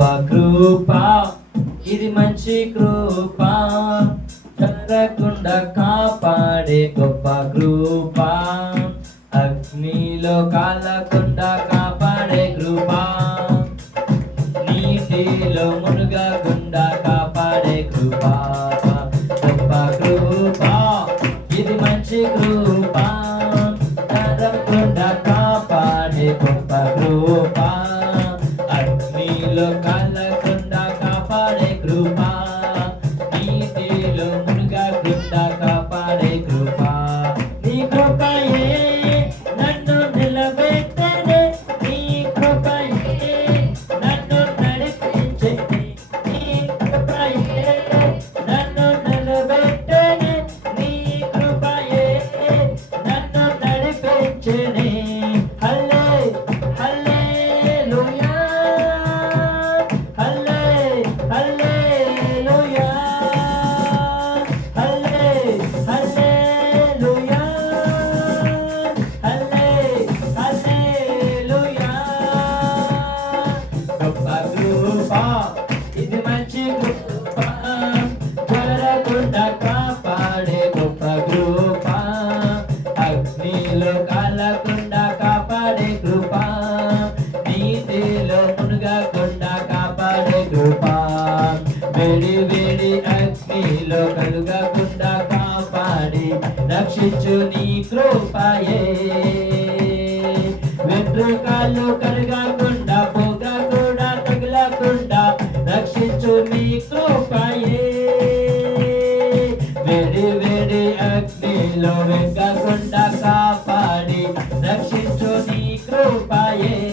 గొప్ప కృప. ఇది మంచి కృప. జరగకుండా కాపాడే గొప్ప కృప. అగ్నిలో కాలకుండా కాపాడే కృప. నీటిలో మునుగకుండా కాపాడే కృప. గొప్ప కృప. ఇది మంచి కృప. జరగకుండా కాపాడే గొప్ప కృప. అగ్నిలో కాలకుండా రక్షించు నీ కృపయే. వెంట్రుకాలు కరగకుండా పొగ కూడా తగలకుండా రక్షించు నీ కృపయే. వేడి వేడి అగ్నిలో వెంగకుండా కాపాడి రక్షించు నీ కృపయే.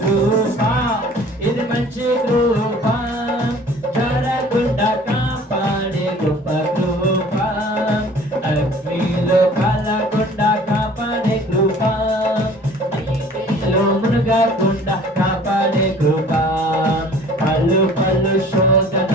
కృప ఇది మంచి కృప జరగకుండా కాపాడే గొప్ప కృప అగ్నిలో కాలకుండా కాపాడే కృప నీటిలో మునగకుండా కాపాడే కృప పలు పళ్ళు శోధనలో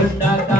Good night.